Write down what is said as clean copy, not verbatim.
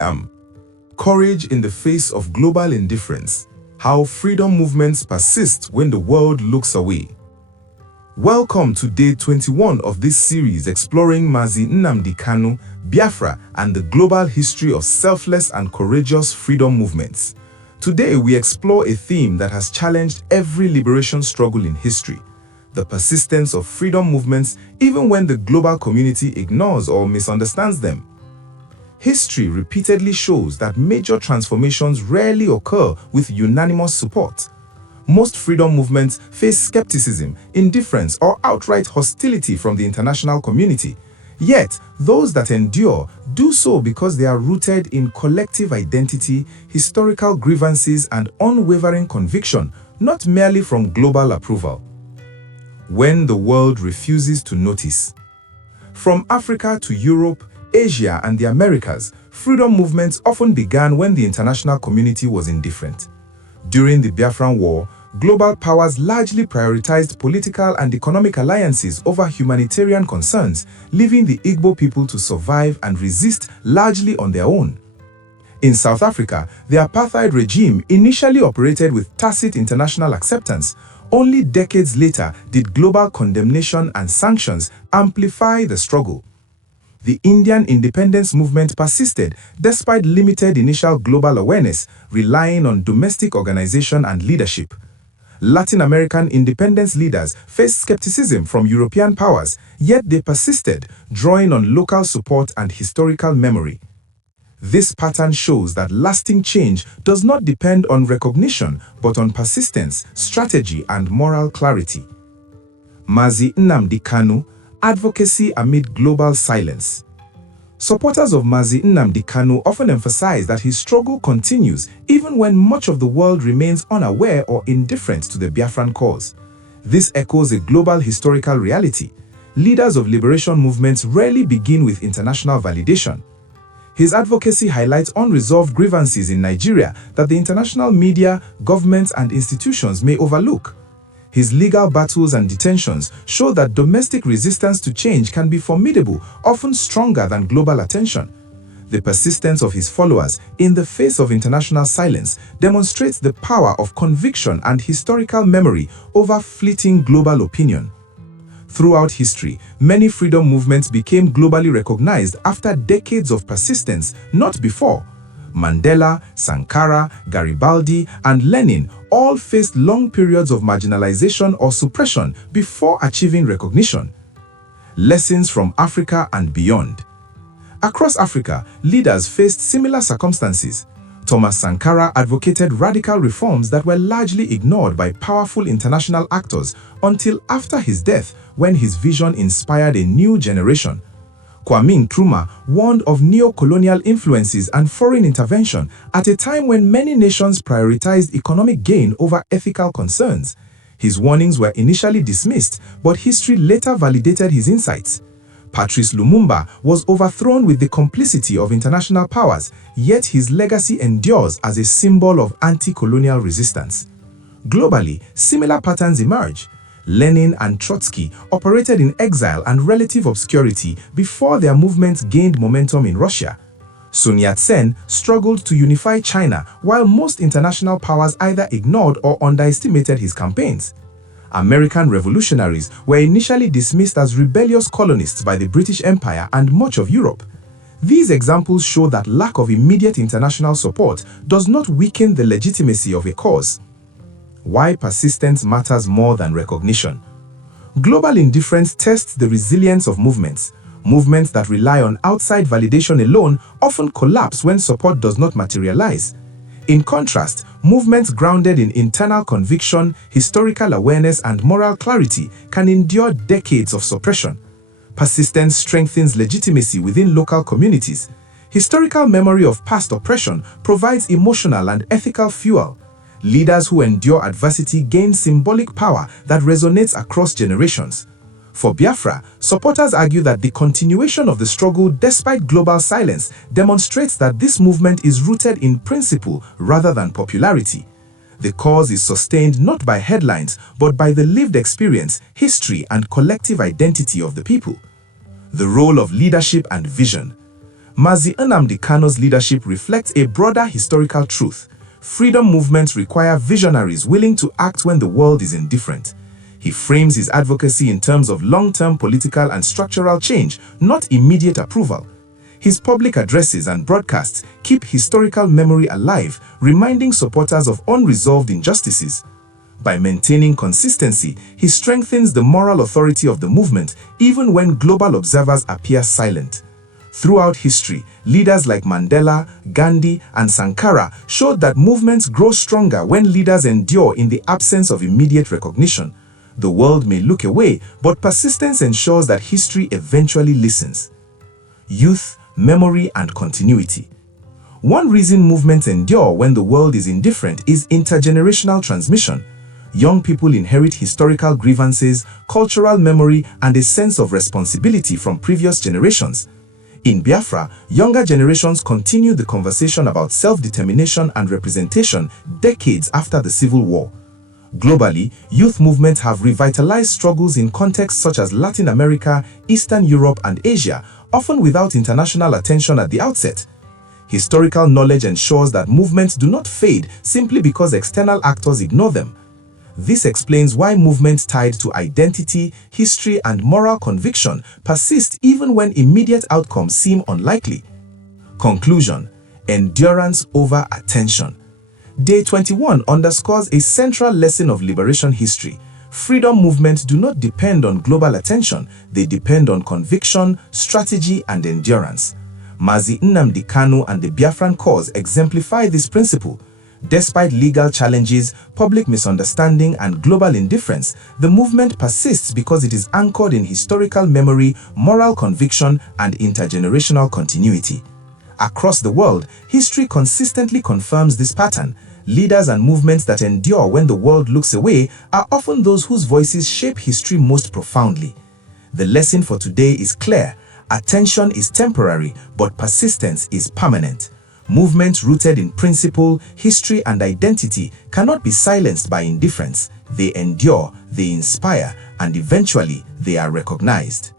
Um, Courage in the face of global indifference. How freedom movements persist when the world looks away. Welcome to day 21 of this series exploring Mazi Nnamdi Kanu, Biafra, and the global history of selfless and courageous freedom movements. Today we explore a theme that has challenged every liberation struggle in history: the persistence of freedom movements even when the global community ignores or misunderstands them. History repeatedly shows that major transformations rarely occur with unanimous support. Most freedom movements face skepticism, indifference, or outright hostility from the international community. Yet, those that endure do so because they are rooted in collective identity, historical grievances, and unwavering conviction, not merely from global approval. When the world refuses to notice. From Africa to Europe, Asia, and the Americas, freedom movements often began when the international community was indifferent. During the Biafran War, global powers largely prioritized political and economic alliances over humanitarian concerns, leaving the Igbo people to survive and resist largely on their own. In South Africa, the apartheid regime initially operated with tacit international acceptance. Only decades later did global condemnation and sanctions amplify the struggle. The Indian independence movement persisted despite limited initial global awareness, relying on domestic organization and leadership. Latin American independence leaders faced skepticism from European powers, yet they persisted, drawing on local support and historical memory. This pattern shows that lasting change does not depend on recognition, but on persistence, strategy, and moral clarity. Mazi Nnamdi Kanu, advocacy amid global silence. Supporters of Mazi Nnamdi Kanu often emphasize that his struggle continues even when much of the world remains unaware or indifferent to the Biafran cause. This echoes a global historical reality. Leaders of liberation movements rarely begin with international validation. His advocacy highlights unresolved grievances in Nigeria that the international media, governments, and institutions may overlook. His legal battles and detentions show that domestic resistance to change can be formidable, often stronger than global attention. The persistence of his followers in the face of international silence demonstrates the power of conviction and historical memory over fleeting global opinion. Throughout history, many freedom movements became globally recognized after decades of persistence, not before. Mandela, Sankara, Garibaldi, and Lenin all faced long periods of marginalization or suppression before achieving recognition. Lessons from Africa and beyond. Across Africa, leaders faced similar circumstances. Thomas Sankara advocated radical reforms that were largely ignored by powerful international actors until after his death, when his vision inspired a new generation. Kwame Nkrumah warned of neo-colonial influences and foreign intervention at a time when many nations prioritized economic gain over ethical concerns. His warnings were initially dismissed, but history later validated his insights. Patrice Lumumba was overthrown with the complicity of international powers, yet his legacy endures as a symbol of anti-colonial resistance. Globally, similar patterns emerge. Lenin and Trotsky operated in exile and relative obscurity before their movements gained momentum in Russia. Sun Yat-sen struggled to unify China while most international powers either ignored or underestimated his campaigns. American revolutionaries were initially dismissed as rebellious colonists by the British Empire and much of Europe. These examples show that lack of immediate international support does not weaken the legitimacy of a cause. Why persistence matters more than recognition. Global indifference tests the resilience of movements. Movements that rely on outside validation alone often collapse when support does not materialize. In contrast, movements grounded in internal conviction, historical awareness, and moral clarity can endure decades of suppression. Persistence strengthens legitimacy within local communities. Historical memory of past oppression provides emotional and ethical fuel. Leaders who endure adversity gain symbolic power that resonates across generations. For Biafra, supporters argue that the continuation of the struggle despite global silence demonstrates that this movement is rooted in principle rather than popularity. The cause is sustained not by headlines, but by the lived experience, history, and collective identity of the people. The role of leadership and vision. Mazi Nnamdi Kanu's leadership reflects a broader historical truth. Freedom movements require visionaries willing to act when the world is indifferent. He frames his advocacy in terms of long-term political and structural change, not immediate approval. His public addresses and broadcasts keep historical memory alive, reminding supporters of unresolved injustices. By maintaining consistency, he strengthens the moral authority of the movement even when global observers appear silent. Throughout history, leaders like Mandela, Gandhi, and Sankara showed that movements grow stronger when leaders endure in the absence of immediate recognition. The world may look away, but persistence ensures that history eventually listens. Youth, memory, and continuity. One reason movements endure when the world is indifferent is intergenerational transmission. Young people inherit historical grievances, cultural memory, and a sense of responsibility from previous generations. In Biafra, younger generations continue the conversation about self-determination and representation decades after the Civil War. Globally, youth movements have revitalized struggles in contexts such as Latin America, Eastern Europe, and Asia, often without international attention at the outset. Historical knowledge ensures that movements do not fade simply because external actors ignore them. This explains why movements tied to identity, history, and moral conviction persist even when immediate outcomes seem unlikely. Conclusion: endurance over attention. Day 21 underscores a central lesson of liberation history. Freedom movements do not depend on global attention, they depend on conviction, strategy, and endurance. Mazi Nnamdi Kanu and the Biafran cause exemplify this principle. Despite legal challenges, public misunderstanding, and global indifference, the movement persists because it is anchored in historical memory, moral conviction, and intergenerational continuity. Across the world, history consistently confirms this pattern. Leaders and movements that endure when the world looks away are often those whose voices shape history most profoundly. The lesson for today is clear. Attention is temporary, but persistence is permanent. Movements rooted in principle, history, and identity cannot be silenced by indifference. They endure, they inspire, and eventually they are recognized.